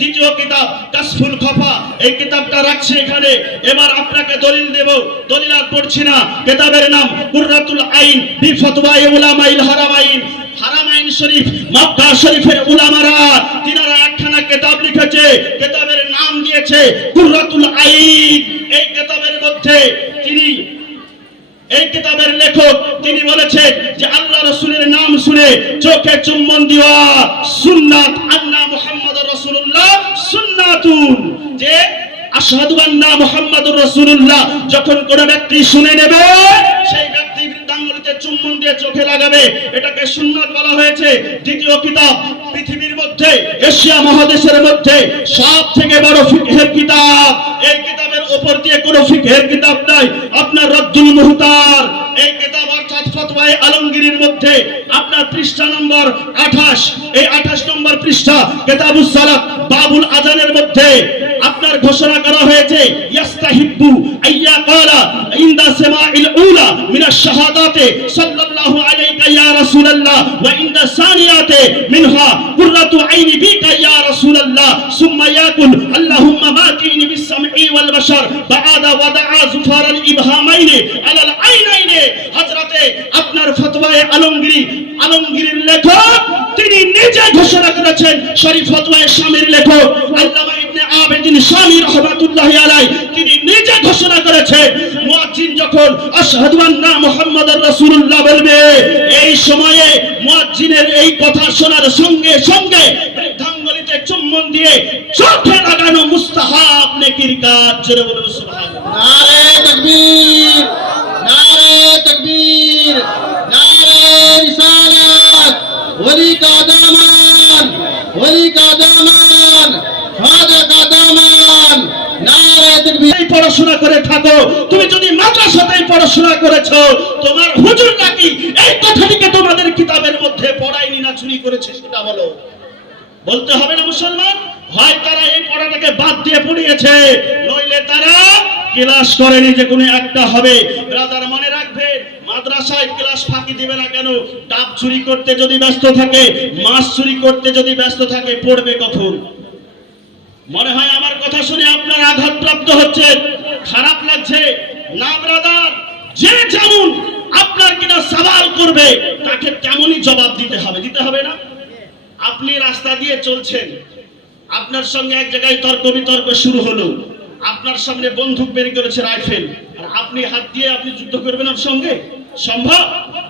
দ্বিতীয় কিতাব কাসফুল খফা, এই কিতাবটা রাখছি এখানে। এবার আপনাকে দলিল দেব, দলিল আর পড়ছি না। কিতাবের নাম কুররাতুল আইন বি ফতওয়ায়ে উলামাইল হারামাইন। হারামাইন শরীফ, মক্কা শরীফের উলামারা, তিনারা একখানা কিতাব লিখেছে, কিতাবের নাম দিয়েছে কুররাতুল আইন। এই কিতাবের মধ্যে তিনি, এই কিতাবের লেখক, তিনি বলেছেন যে আল্লাহ রসুলের নাম শুনে চোখে চুম্বন দেওয়া সুন্নাত রসুল্লাহ এটাকে বলা হয়েছে। দ্বিতীয় কিতাব, পৃথিবীর মধ্যে, এশিয়া মহাদেশের মধ্যে সব থেকে বড় ফিকহের কিতাব। এই কিতাবের উপর দিয়ে কোনো ফিকহের কিতাব নাই। আপনার রদ্দুল মুহতার অর্থাৎ আলমগীরের মধ্যে আপনার পৃষ্ঠা নম্বর 28 এই 28 নম্বর পৃষ্ঠা কিতাবুস সালাত বাবুল আজানের মধ্যে আপনার ঘোষণা করা হয়েছে, ইয়াস্তাহিব্বু আইয়া ক্বালা ইনদা সামাইল উলা মিনাশ শাহাদাতে সাল্লাল্লাহু আলাইকা ইয়া রাসূলুল্লাহ ওয়া ইনদা সানিয়াতে মিনহা কুররাতু আইনি বিকা ইয়া রাসূলুল্লাহ সুম্মা ইয়াকুল আল্লাহুম্মা মাতিনি বিস-সামঈ ওয়াল বাশার বাআদা ওয়াদাআ জুফারাল ইবহামাইনি আলাল আইনাইনি হযরতে আপনার ফতওয়ায়ে আলমগীরি, আলমগীরের লেখক, তিনি নিজে ঘোষণা করেছেন শরীফ ফতওয়ায়ে শামের লেখক, আল্লামা ইবনে আবেদিন শামী রাহমাতুল্লাহি আলাই তিনি নিজে ঘোষণা করেছেন, মুয়াজ্জিন যখন আশহাদু আন্না মুহাম্মাদার রাসূলুল্লাহ বলবে, এই সময়ে মুয়াজ্জিনের এই কথা শোনার সঙ্গে সঙ্গে বৃদ্ধাঙ্গুলিতে চুম্বন দিয়ে চোখে লাগানো মুস্তাহাব নেকির কাজ, জোরে বলুন সুবহানাল্লাহ। নারে তকবীর নারে তকবীর রিসালাত ওলি কা দামান ওলি কা দামান খাজা কা দামান নারে তকবীর এই পড়াশোনা করে থাকো। তুমি যদি মাদ্রাসাতেই পড়াশোনা করেছ, তোমার হুজুর নাকি এই কথাটিকে তোমাদের কিতাবের মধ্যে পড়ায়নি না চুরি করেছে সেটা বলো। বলতে হবে না মুসলমান? হয় তারা এই পড়াটাকে বাদ দিয়ে পড়িয়েছে, নইলে তারা ক্লাস করেনি যে কোনো একটা হবে। ব্রাদার মনে রাখবে মাদ্রাসায় ক্লাস ফাঁকি দিবে না কেন? ডাব চুরি করতে যদি ব্যস্ত থাকে, মাছ চুরি করতে যদি ব্যস্ত থাকে, পড়বে কখন? মনে হয় আমার কথা শুনে আপনার আঘাতপ্রাপ্ত হচ্ছে। খারাপ লাগছে। না ব্রাদার যে যেমন আপনার কিনা সওয়াল করবে, তাকে তেমনই জবাব দিতে হবে। দিতে হবে না? আপনি রাস্তা দিয়ে চলছেন। আপনার সঙ্গে এক জায়গায় তর্ক বিতর্ক শুরু হলো। আপনার সামনে বন্দুক বের করেছে রাইফেল। আর আপনি হাত দিয়ে আপনি যুদ্ধ করবেন ওর সঙ্গে? সম্ভব?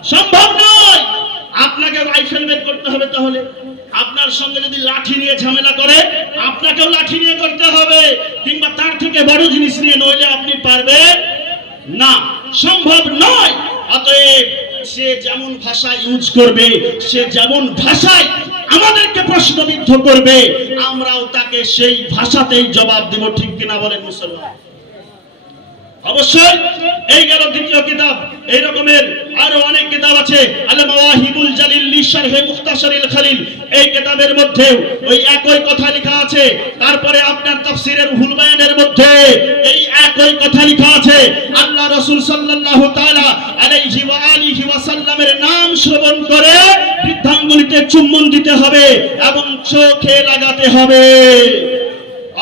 সম্ভব নয়। আপনাকে রাইফেল বের করতে হবে তাহলে। আপনার সঙ্গে যদি লাঠি নিয়ে ঝামেলা করে, আপনাকেও লাঠি নিয়ে করতে হবে। কিংবা তার থেকে বড় জিনিস নিয়ে নইলে আপনি পারবেন না। সম্ভব নয়। অতএব সে যেমন ভাষা ইউজ করবে, সে যেমন ভাষায় আমাদেরকে প্রশ্নবিদ্ধ করবে, আমরাও তাকে সেই ভাষাতেই জবাব দেব, ঠিক কিনা বলেন মুসলমান? অবশ্যই এই গেল দ্বিতীয় কিতাব। এই রকমের আরও অনেক কিতাব আছে। জালিল খালিল। এই কিতাবের ওই একই কথা লেখা আছে। তারপরে আপনার মধ্যে এই একই কথা লেখা আছে। আল্লাহ রাসূল সাল্লাল্লাহু তাআলা আলাইহি ওয়া আলিহি ওয়া সাল্লামের নাম শ্রবণ করে বৃদ্ধাঙ্গুলিতে চুম্বন দিতে হবে এবং চোখে লাগাতে হবে।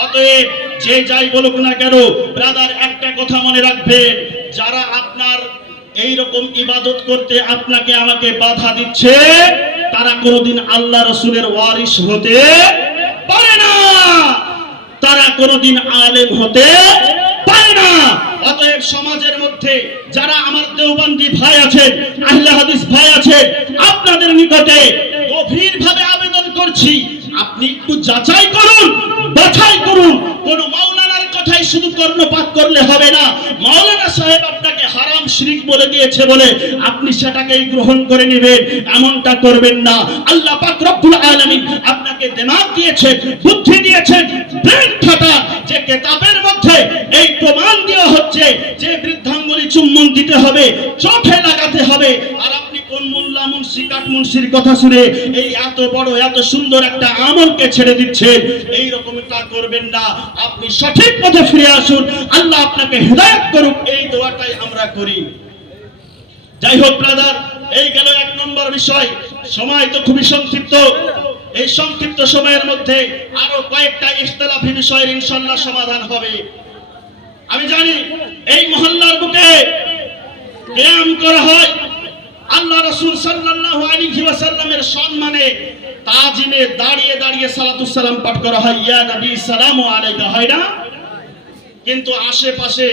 অতএব যে যাই বলুক না কেন ব্রাদার একটা কথা মনে রাখবেন যারা আপনার এই রকম ইবাদত করতে আপনাকে আমাকে বাধা দিচ্ছে, তারা কোনোদিন আল্লাহ রসুলের ওয়ারিস হতে পারে না। তারা কোনোদিন আলেম হতে পারে না। অতএব সমাজের মধ্যে যারা আমার দেওবন্দি ভাই আছেন, আহলে হাদিস ভাই আছেন, আপনাদের নিকটে গভীর ভাবে আবেদন করছি। আপনি একটু যাচাই করুন, বাছাই করুন। কোন মাওলানার কথাই শুধু কর্ণপাত করলে হবে না। মাওলানা সাহেব আপনাকে হারাম শিরিক বলে দিয়েছে বলে আপনি সেটাকেই গ্রহণ করে নেবেন, এমনটা করবেন না। আল্লাহ পাক রব্বুল আলামিন আপনাকে দিমাগ দিয়েছেন, বুদ্ধি দিয়েছেন, ব্রেন খাটা যে কেতাবের মধ্যে এই প্রমাণ দেওয়া হচ্ছে, যে বৃদ্ধাঙ্গুলি চুম্বন দিতে হবে, চোখে লাগাতে হবে, আর কোন মোল্লা মুন্সি কথা শুনে এই এত বড়, এত সুন্দর একটা আমলকে ছেড়ে এই রকমটা করবেন না। আপনি সঠিক পথে ফিরে আসুন। আল্লাহ আপনাকে করুক। এই দোয়াটাই আমরা করি। যাই হোক ব্রাদার এই গেল এক নম্বর বিষয়। সময় তো খুবই সংক্ষিপ্ত। এই সংক্ষিপ্ত সময়ের মধ্যে আরও কয়েকটা ইখতলাফি বিষয়ের ইনশাল্লাহ সমাধান হবে। আমি জানি, এই মহল্লার বুকে ব্যায়াম করা হয়। আল্লাহ রসুল সাল্লাল্লাহু আলাইহি ওয়াসাল্লামের সম্মানে তাজিমে দাঁড়িয়ে দাঁড়িয়ে সালাতুস সালাম পাঠ করা হয়। ইয়া নবী, সালামু আলাইকা, হয় না? কিন্তু আশেপাশে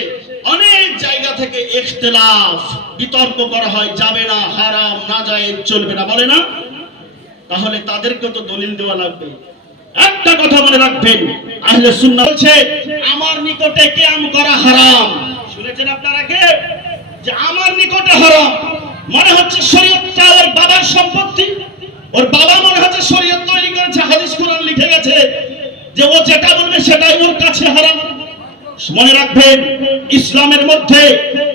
অনেক জায়গা থেকে ইখতিলাফ, বিতর্ক করা হয়, যাবে না, হারাম, না যায়, চলবে না, বলে না? তাহলে তাদেরকে তো দলিল দেওয়া লাগবে। একটা কথা মনে রাখবেন, আহলে সুন্নাহ বলছে, আমার নিকটে কিয়াম করা হারাম। শুনেছেন আপনারা কে? যে আমার নিকটে হারাম। মনে হচ্ছে শরীয়তটা ওর বাবার সম্পত্তি। ওর বাবা মনে হচ্ছে শরীয়ত তৈরি করেছে, হাদিস কোরআন লিখে গেছে যে ও যেটা বলবে সেটাই ওর কাছে হারাম। মনে রাখবেন, ইসলামের মধ্যে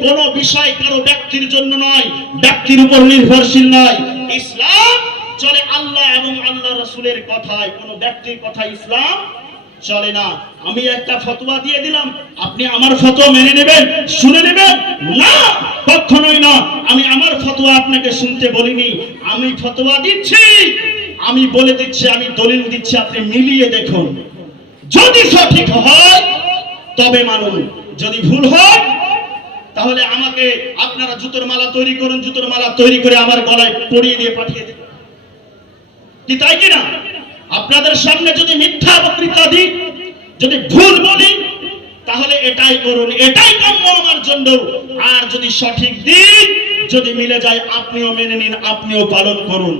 কোন বিষয় কারও ব্যক্তির জন্য নয়, ব্যক্তির উপর নির্ভরশীল নয়। ইসলাম চলে আল্লাহ এবং আল্লাহ রসুলের কথায়, কোন ব্যক্তির কথা ইসলাম চলে না। আমি একটা ফতোয়া দিয়ে দিলাম। আপনি আমার ফতোয়া মেনে নেবেন, শুনে নেবেন? না, কখনোই না। আমি আমার ফতোয়া আপনাকে শুনতে বলিনি। আমি ফতোয়া দিচ্ছি, আমি বলে দিচ্ছি, আমি দলিল দিচ্ছি, আপনি মিলিয়ে দেখুন। যদি সঠিক হয়, তবে মানুন। যদি ভুল হয়, তাহলে আমাকে আপনারা জুতোর মালা তৈরি করুন, জুতোর মালা তৈরি করে আমার গলায় পরিয়ে দিয়ে পাঠিয়ে দিন। কি, তাই কিনা আপনাদের সামনে যদি মিথ্যা বক্তৃতা দিই, যদি ভুল বলি, তাহলে এটাই করুন, এটাই কাম্য আমার জন্য। আর যদি সঠিক দিন যদি মিলে যায়, আপনিও মেনে নিন, আপনিও পালন করুন।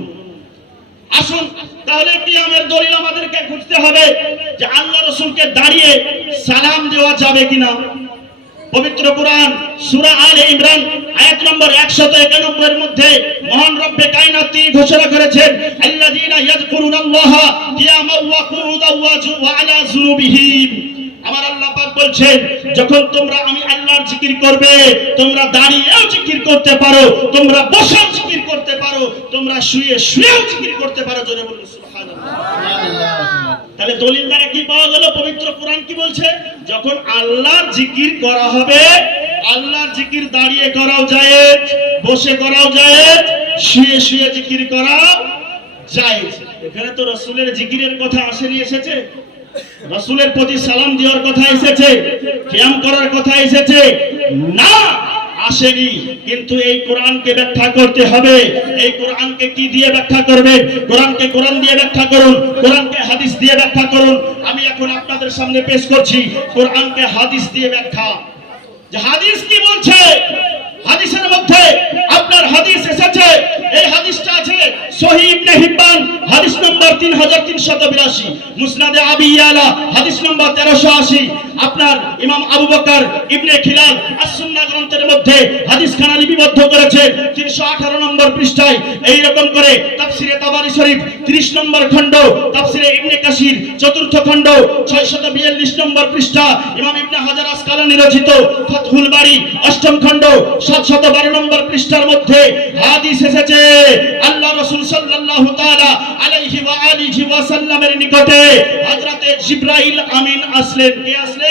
আসুন, তাহলে কি আমার দলিল আমাদেরকে খুঁজতে হবে? যে আল্লাহ রসুলকে দাঁড়িয়ে সালাম দেওয়া যাবে কিনা? পবিত্র কোরআন, সূরা আলে ইমরান, আয়াত নম্বর 191 এর মধ্যে মহান রব্বে কায়নাত তিনি ঘোষণা করেছেন, আল্লাযীনা ওয়া ওয়া আলা আমার আল্লাহ পাক বলছেন, যখন তোমরা আমি আল্লাহর জিকির করবে, তোমরা দাঁড়িয়েও জিকির করতে পারো, তোমরা বসেও জিকির করতে পারো, তোমরা শুয়ে শুয়েও জিকির করতে পারো। জোরে বলুন তাহলে দলিল দ্বারা কি পাওয়া গেল? পবিত্র কোরআন কি বলছে? যখন আল্লাহর জিকির করা হবে, আল্লাহর জিকির দাঁড়িয়ে করাও যায় বসে করাও যায় শুয়ে শুয়ে জিকির করাও যায় এখানে তো রসুলের জিকিরের কথা আসেনি, এসেছে? রসুলের প্রতি সালাম দেওয়ার কথা এসেছে ক্যাম করার কথা এসেছে। না! আসেনি, কিন্তু এই কোরআনকে ব্যাখ্যা করতে হবে। এই কোরআনকে কি দিয়ে ব্যাখ্যা করবে? কোরআনকে কোরআন দিয়ে ব্যাখ্যা করুন, কোরআনকে হাদিস দিয়ে ব্যাখ্যা করুন। আমি এখন আপনাদের সামনে পেশ করছি, কোরআনকে হাদিস দিয়ে ব্যাখ্যা। যে হাদিস কি বলছে? হাদিসের মধ্যে আপনার হাদিস এসেছে। এই হাদিসটা আছে সহিহ ইবনে হিব্বান, হাদিস নম্বর 3382 মুসনাদে আবি ইয়ালা, হাদিস নম্বর 1380 আপনার ইমাম আবু বকর ইবনে খিলাল আস-সুন্নাহ গ্রন্থের মধ্যে হাদিস খানা লিপিবদ্ধ করেছে। 318 নম্বর পৃষ্ঠায় এই রকম করে তাফসিরে তাবারি শরীফ 30 নম্বর খণ্ড, তাফসিরে ইবনে কাসির, চতুর্থ খণ্ড 642 নম্বর পৃষ্ঠা, ইমাম ইবনে হাজার আসকালানি রচিত ফাতহুল বাড়ি অষ্টম খণ্ড 712 নম্বর পৃষ্ঠার মধ্যে হাদিস এসেছে, আল্লাহ রাসূল সাল্লাল্লাহু তাআলা আলাইহি ওয়া আলিহি ওয়া সাল্লামের নিকটে হযরতে জিবরাইল আমিন আসলেন। কে আসলেন?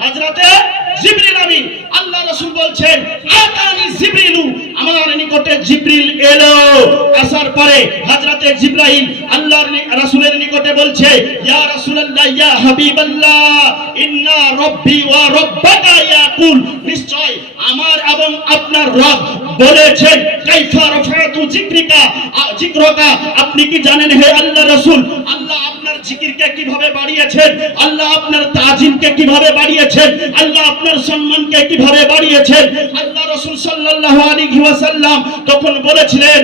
হযরতে জিবরিল আমিন। আল্লাহ রাসূল বলছেন, আতানি জিবরিলু। আমার নিকটে জিবরিল এলো। আসার পরে হযরতে জিবরাইল আল্লাহর রাসূলের নিকটে বলছে, ইয়া রাসূলুল্লাহ, ইয়া হাবিবাল্লাহ, ইন্না রাব্বি ওয়া রাব্বাকা ইয়াকুল। নিশ্চয় আমার এবং আপনার রব বলেছেন, কাইফা রাফাতু জিকরিকা। জিকরকা, আপনি কি জানেন হে আল্লাহ রাসূল? আল্লাহ আপনার জিকিরকে কীভাবে বাড়িয়েছেন? আল্লাহ আপনার তাজিমকে কীভাবে বাড়িয়েছেন? আল্লাহ আপনার সম্মানকে কীভাবে বাড়িয়েছেন? আল্লাহ রাসূল সাল্লাল্লাহু আলাইহি ওয়াসাল্লাম তখন বলেছিলেন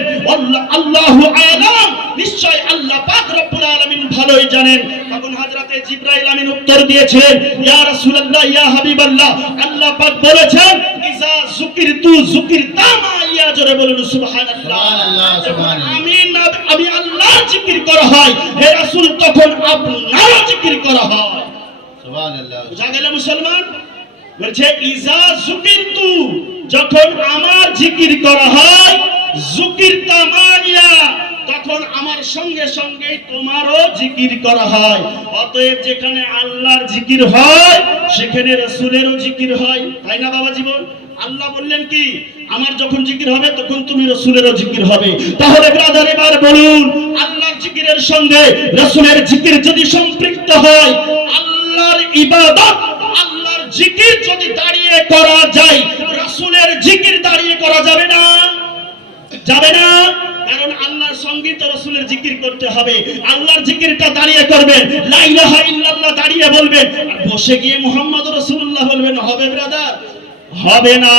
আল্লাহ আলাম। নিশ্চয় আল্লাহ পাক রব্বুল আলামিন ভালোই জানেন। তখন হযরতে জিবরাইল আমিন উত্তর দিয়েছিলেন ইয়া রাসূলুল্লাহ ইয়া হাবিবাল্লাহ। আল্লাহ পাক বলেছেন ইজা যুকিরতু যুকিরতামা। ইয়া জোরে বলুন সুবহানাল্লাহ। সুবহানাল্লাহ, যখন আমি আল্লাহ জিকির করা হয়। হে রাসূল তখন আপনার জিকির করা হয়। বুঝা গেল মুসলমান? বলছে ইজা যুকিরতু যখন আমার জিকির করা হয়, যুকির তামানিয়া তখন আমার সঙ্গে সঙ্গে তোমারও জিকির করা হয়। অতএব যেখানে আল্লাহর জিকির হয়, সেখানে রসুলেরও জিকির হয়। তাই না বাবা জীবন আল্লাহ বললেন কি? আমার যখন জিকির হবে, তখন তুমি রসুলেরও জিকির হবে। তাহলে ব্রাদার এবার বলুন, আল্লাহর জিকিরের সঙ্গে রসুলের জিকির যদি সম্পৃক্ত হয়, আল্লাহর ইবাদত, আল্লাহর জিকির যদি দাঁড়িয়ে করা যায়, রসুলের জিকির দাঁড়িয়ে করা যাবে না? যাবে না? কারণ আল্লাহর সংগীত রসুলের জিকির করতে হবে। আল্লাহর জিকিরটা দাঁড়িয়ে করবেন। লা ইলাহা ইল্লাল্লাহ দাঁড়িয়ে বলবেন। বসে গিয়ে মুহাম্মদ রাসূলুল্লাহ বলবেন, হবে ব্রাদার হবে না।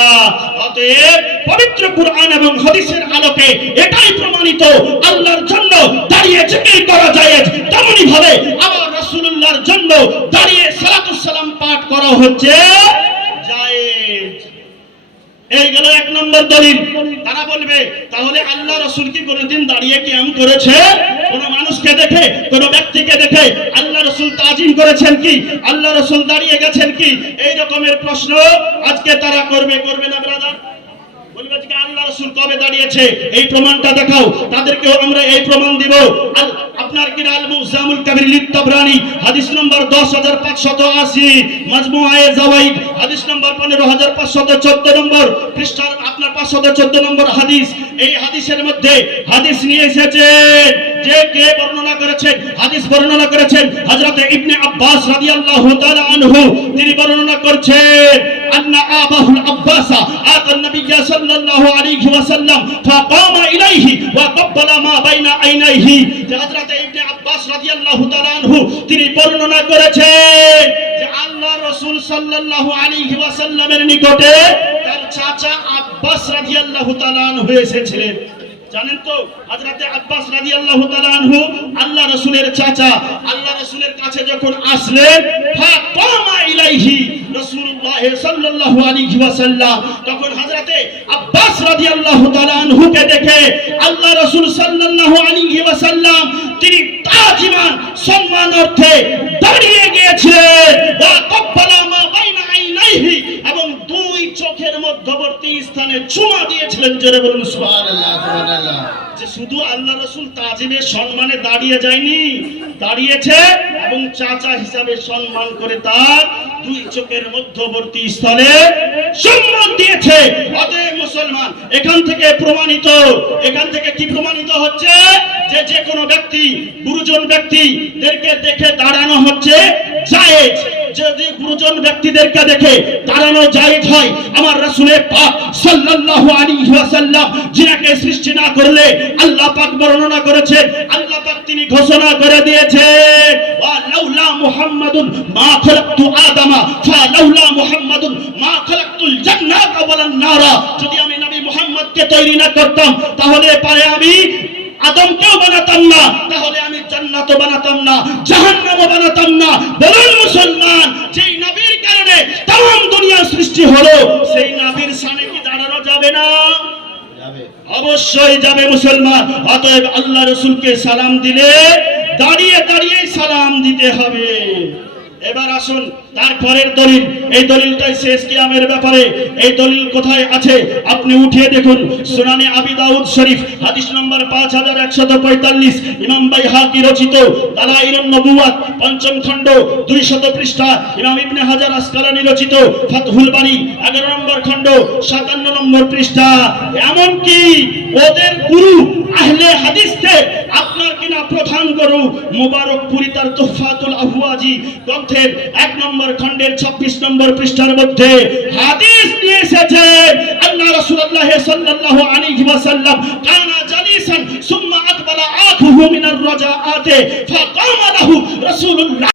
অতএব পবিত্র কুরআন এবং হাদিসের আলোকে এটাই প্রমাণিত, আল্লাহর জন্য দাঁড়িয়ে জিকির করা যায় তেমনি ভাবে আবার রাসূলুল্লাহর জন্য দাঁড়িয়ে সালাতুস সালাম পাঠ করা হচ্ছে জায়েজ এই গেল এক নম্বর দলিল। তারা বলবে, তাহলে আল্লাহ রসুল কি কোনোদিন দাঁড়িয়ে কিয়াম করেছে? কোন মানুষকে দেখে, কোন ব্যক্তিকে দেখে আল্লাহ রসুল তাজিম করেছেন কি? আল্লাহ রসুল দাঁড়িয়ে গেছেন কি? এই রকমের প্রশ্ন আজকে তারা করবে করবে না ব্রাদার আল্লাহ রসুল কবে দাঁড়িয়েছে? এই প্রমাণটা দেখাও। তাদেরকেও আমরা এই প্রমাণ দিব। আল- আপনার কিনা আল মুজামুল কাবির লিত্তাবরানি হাদিস নম্বর দশ হাজার পাঁচশত আশি। মাজমুআয়ে জাওয়াইদ। হাদিস নম্বর পনেরো হাজার পাঁচশত চোদ্দ নম্বর। পৃষ্ঠা আপনার পাঁচশত চোদ্দ নম্বর হাদিস। এই হাদিসের মধ্যে হাদিস নিয়ে এসেছে। যে কে বর্ণনা করেছেন হাদিস বর্ণনা করেছেন হযরতে ইবনে আব্বাস রাদিয়াল্লাহু তাআলা আনহু, তিনি বর্ণনা করছেন আন্না আবাহুল আব্বাসা আতা নবী সাল্লাল্লাহু আলাইহি ওয়াসাল্লাম, ফাকামা ইলাইহি ওয়া কাব্বালা মা বাইনা আইনাইহি। যে হযরতে ইবনে আব্বাস রাদিয়াল্লাহু তাআলা আনহু, তিনি বর্ণনা করেছেন যে আল্লাহ রাসূল সাল্লাল্লাহু আলাইহি ওয়াসাল্লামের নিকটে তার চাচা আব্বাস রাদিয়াল্লাহু তাআলা আনহু এসেছিলেন। জানেন তো, হযরতে আব্বাস রাদিয়াল্লাহু তাআলা আনহু, আল্লাহ রাসূলের চাচা, আল্লাহ রাসূলের কাছে যখন আসলেন ইলাইহি রাসূলুল্লাহ সাল্লাল্লাহু আলাইহি ওয়াসাল্লাম, তখন হযরতে আব্বাস রাদিয়াল্লাহু তাআলা আনহুকে দেখে আল্লাহ রাসূল সাল্লাল্লাহু আলাইহি ওয়াসাল্লাম, তিনি তাজিমান, সম্মান অর্থে দাঁড়িয়ে গিয়েছিলেন। ওয়া আইনাইহি এবং দুই চোখের মধ্যবর্তী স্থানে চুমা দিয়েছিলেন, জোরে বলুন যে শুধু আল্লাহ রসুল তাজিমের সম্মানে দাঁড়িয়ে যায়নি, দাঁড়িয়েছে এবং চাচা হিসাবে সম্মান করে তার দুই চোখের মধ্যবর্তী স্থলে সম্মান দিয়েছে। অতএব মুসলমান, এখান থেকে প্রমাণিত, এখান থেকে কি প্রমাণিত হচ্ছে? যে যে কোনো ব্যক্তি, গুরুজন ব্যক্তিদেরকে দেখে দাঁড়ানো হচ্ছে, জায়েজ। যদি গুরুজন ব্যক্তিদেরকে দেখে দাঁড়ানো জায়েজ হয়, আমার রাসূলের পাক সাল্লাল্লাহু আলাইহি ওয়াসাল্লাম যিনাকে সৃষ্টি না করলে আল্লাহ পাক বর্ণনা করেছেন, আল্লাহ পাক তিনি ঘোষণা করে দিয়েছেন, ওয়া লাউলা মুহাম্মাদুন মা খালাকতু আদামা, ফা লাউলা মুহাম্মাদুন মা খালাকতুল জান্নাতা ওয়ালান নারা। যদি আমি নবী মুহাম্মদকে তৈরি না করতাম, তাহলে পারে আমি আদমকেও বানাতাম না। তাহলে আমি জান্নাত বানাতাম না জাহান্নামও বানাতাম না। বলুন মুসলমান যেই নবীর কারণে তাম দুনিয়ার সৃষ্টি হলো সেই নবীর সামনে কি দাঁড়ানো যাবে না? যাবে। অবশ্যই যাবে মুসলমান। অতএব আল্লাহ রসুলকে সালাম দিলে দাঁড়িয়ে দাঁড়িয়ে সালাম দিতে হবে। এবার আসুন তারপরের দলিল। এই দলিলটাই শেষ কিয়ামের ব্যাপারে। এই দলিল কোথায় আছে? আপনি উঠিয়ে দেখুন। সুনানে আবি দাউদ শরীফ, হাদিস নম্বর পাঁচ হাজার একশত পঁয়তাল্লিশ। ইমাম বাই হাকি রচিত দালাইরুন নবুয়াত পঞ্চম খণ্ড, দুইশত পৃষ্ঠা। ইমাম ইবনে হাজার আসকালানি রচিত, ফাতহুল বাড়ি এগারো নম্বর খণ্ড, সাতান্ন নম্বর পৃষ্ঠা। এমনকি ওদের গুরু আহলে হাদিসকে আপনার প্রধান গরু মুবারকপুরি তার তোফাতুল আহুয়াজি গ্রন্থের এক নম্বর খণ্ডের ছাব্বিশ নম্বর পৃষ্ঠার মধ্যে হাদিস নিয়ে এসেছে আল্লাহ রাসূলুল্লাহ সাল্লাল্লাহু আলাইহি ওয়াসাল্লাম কানা জালিসান সুম্মা আকবালা আখুহু মিনার রাজাআতে ফাকামা লাহু রাসূলুল্লাহ।